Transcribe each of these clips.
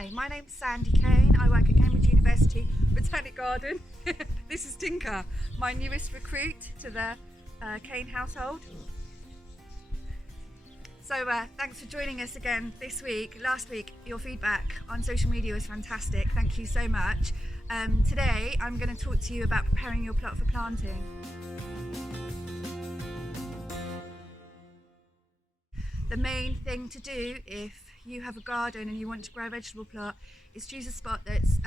Hi, my name's Sandie Kane. I work at Cambridge University Botanic Garden. This is Tinker, my newest recruit to the Kane household. So thanks for joining us again this week. Last week, your feedback on social media was fantastic. Thank you so much. Today, I'm going to talk to you about preparing your plot for planting. The main thing to do if you have a garden and you want to grow a vegetable plot is choose a spot that's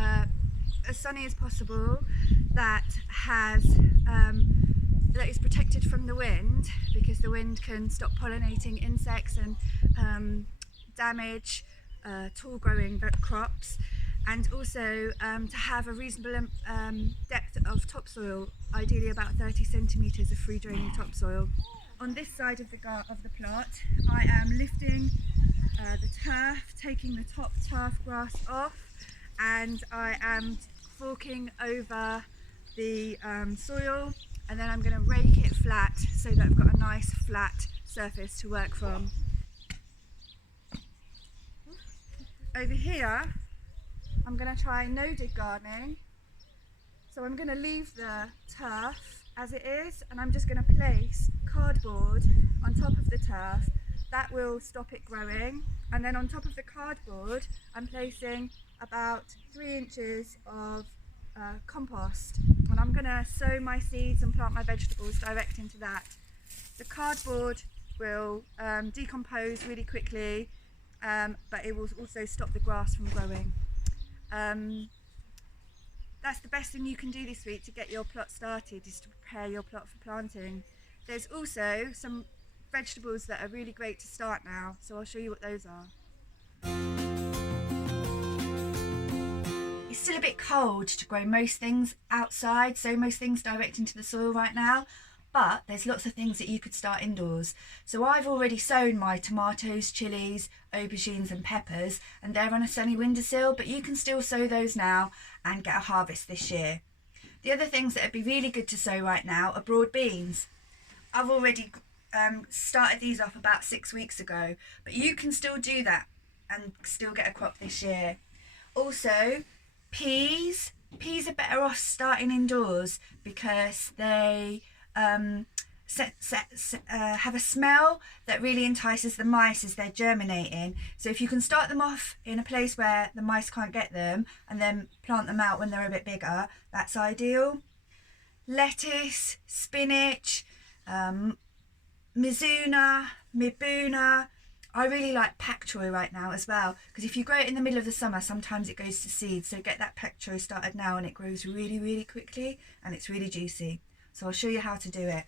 as sunny as possible, that is protected from the wind, because the wind can stop pollinating insects and damage tall growing crops, and also to have a reasonable depth of topsoil, ideally about 30 centimetres of free draining topsoil. On this side of the plot, I am lifting the turf, taking the top turf grass off, and I am forking over the soil, and then I'm going to rake it flat so that I've got a nice flat surface to work from. Over here, I'm going to try no-dig gardening. So I'm going to leave the turf as it is, and I'm just going to place cardboard on top of the turf. That will stop it growing, and then on top of the cardboard I'm placing about 3 inches of compost, and I'm going to sow my seeds and plant my vegetables direct into that. The cardboard will decompose really quickly, but it will also stop the grass from growing. That's the best thing you can do this week to get your plot started, is to prepare your plot for planting. There's also some vegetables that are really great to start now, so I'll show you what those are. It's still a bit cold to grow most things outside, so most things direct into the soil right now, but there's lots of things that you could start indoors. So I've already sown my tomatoes, chilies, aubergines and peppers, and they're on a sunny windowsill, but you can still sow those now and get a harvest this year. The other things that would be really good to sow right now are broad beans. I've already started these off about 6 weeks ago, but you can still do that and still get a crop this year. Also, peas are better off starting indoors because they have a smell that really entices the mice as they're germinating. So if you can start them off in a place where the mice can't get them and then plant them out when they're a bit bigger, that's ideal. Lettuce, spinach, mizuna, mibuna. I really like pak choi right now as well, because if you grow it in the middle of the summer, sometimes it goes to seed. So get that pak choi started now and it grows really, really quickly and it's really juicy. So I'll show you how to do it.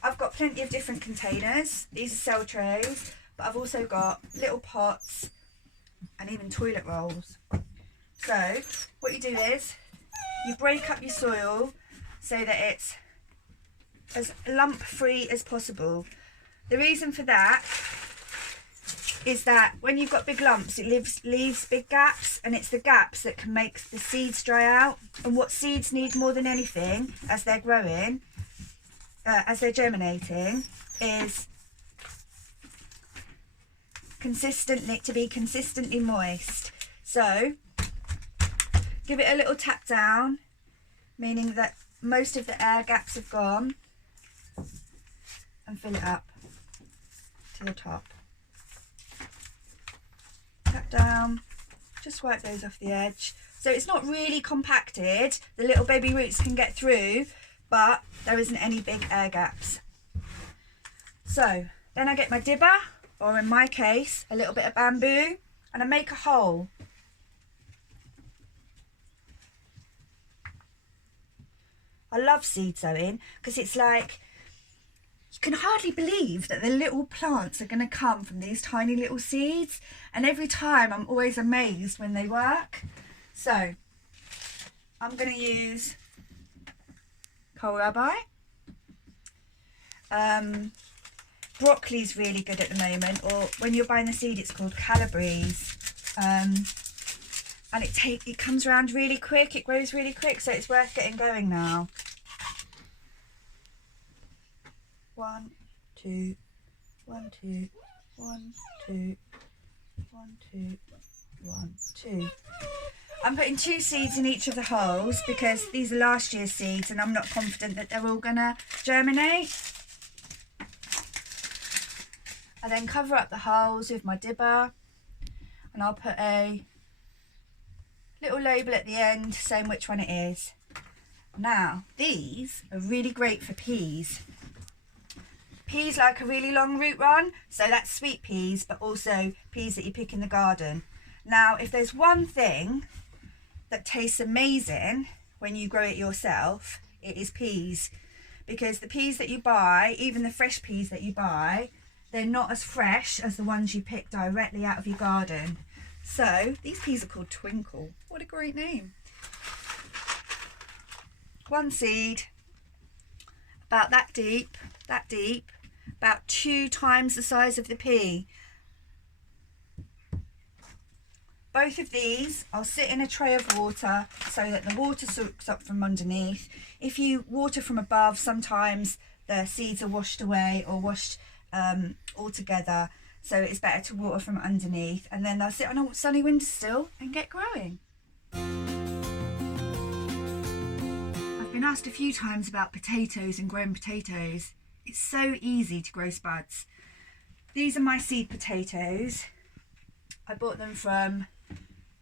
I've got plenty of different containers. These are cell trays, but I've also got little pots and even toilet rolls. So what you do is you break up your soil so that it's as lump free as possible. The reason for that is that when you've got big lumps, it leaves big gaps, and it's the gaps that can make the seeds dry out. And what seeds need more than anything as they're growing, as they're germinating, is to be consistently moist. So give it a little tap down, meaning that most of the air gaps have gone, and fill it up to the top. Tap down, just wipe those off the edge. So it's not really compacted, the little baby roots can get through, but there isn't any big air gaps. So then I get my dibber, or in my case, a little bit of bamboo, and I make a hole. I love seed sowing because it's like, you can hardly believe that the little plants are going to come from these tiny little seeds, and every time I'm always amazed when they work. So I'm going to use kohlrabi. Broccoli's really good at the moment, or when you're buying the seed it's called calabrese, and it comes around really quick, it grows really quick, so it's worth getting going now. 1, 2, 1, 2, 1, 2, 1, 2, 1, 2. I'm putting 2 seeds in each of the holes because these are last year's seeds and I'm not confident that they're all gonna germinate. I then cover up the holes with my dibber, and I'll put a little label at the end saying which one it is. Now, these are really great for peas. Peas like a really long root run, so that's sweet peas, but also peas that you pick in the garden. Now, if there's one thing that tastes amazing when you grow it yourself, it is peas. Because the peas that you buy, even the fresh peas that you buy, they're not as fresh as the ones you pick directly out of your garden. So these peas are called Twinkle. What a great name. 1 seed, about that deep, about 2 times the size of the pea. Both of these I'll sit in a tray of water so that the water soaks up from underneath. If you water from above, sometimes the seeds are washed away or washed all together, so it's better to water from underneath, and then they'll sit on a sunny windowsill and get growing. I've been asked a few times about potatoes and growing potatoes. It's so easy to grow spuds. These are my seed potatoes. I bought them from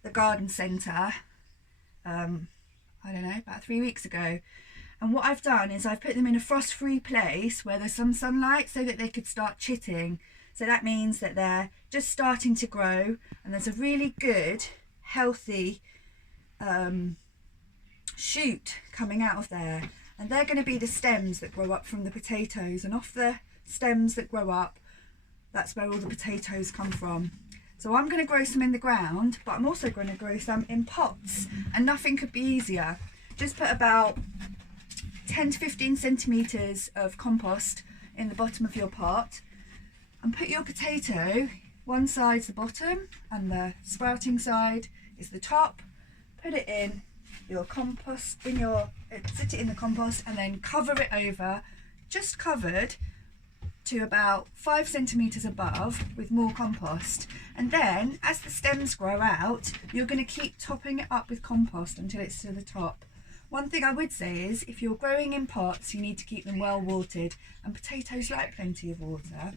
the garden centre, I don't know, about 3 weeks ago. And what I've done is I've put them in a frost-free place where there's some sunlight so that they could start chitting. So that means that they're just starting to grow, and there's a really good, healthy shoot coming out of there. And they're going to be the stems that grow up from the potatoes, and off the stems that grow up, that's where all the potatoes come from. So I'm going to grow some in the ground, but I'm also going to grow some in pots, and nothing could be easier. Just put about 10 to 15 centimetres of compost in the bottom of your pot, and put your potato, one side's the bottom and the sprouting side is the top. Put it in your compost, sit it in the compost, and then cover it over, just covered to about 5 centimetres above with more compost. And then as the stems grow out, you're going to keep topping it up with compost until it's to the top. One thing I would say is, if you're growing in pots, you need to keep them well watered, and potatoes like plenty of water.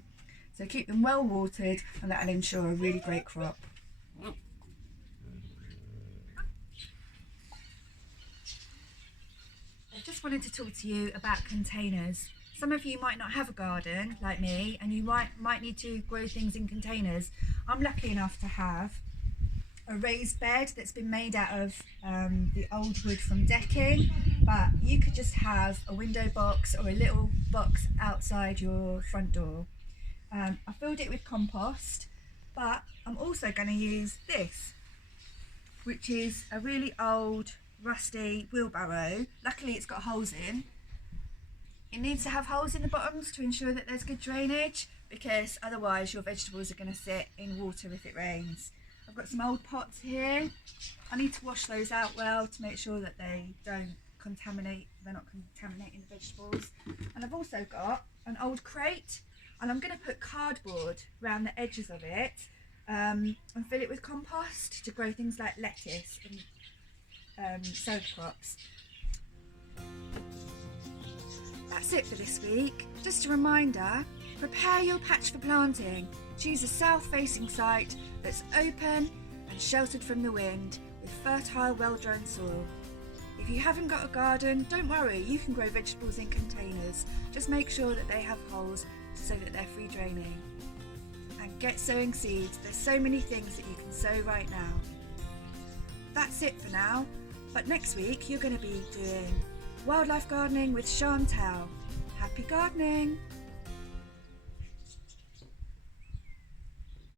So keep them well watered, and that'll ensure a really great crop. I just wanted to talk to you about containers. Some of you might not have a garden like me, and you might need to grow things in containers. I'm lucky enough to have a raised bed that's been made out of the old wood from decking, but you could just have a window box or a little box outside your front door. I filled it with compost, but I'm also going to use this, which is a really old rusty wheelbarrow. Luckily it's got holes in. It needs to have holes in the bottoms to ensure that there's good drainage, because otherwise your vegetables are going to sit in water if it rains. I've got some old pots here. I need to wash those out well to make sure that they don't contaminate, they're not contaminating the vegetables. And I've also got an old crate, and I'm going to put cardboard around the edges of it and fill it with compost to grow things like lettuce and soda crops. That's it for this week. Just a reminder, prepare your patch for planting. Choose a south-facing site that's open and sheltered from the wind, with fertile, well-drained soil. If you haven't got a garden, don't worry, you can grow vegetables in containers. Just make sure that they have holes so that they're free draining. And get sowing seeds. There's so many things that you can sow right now. That's it for now, but next week you're going to be doing wildlife gardening with Chantal. Happy gardening!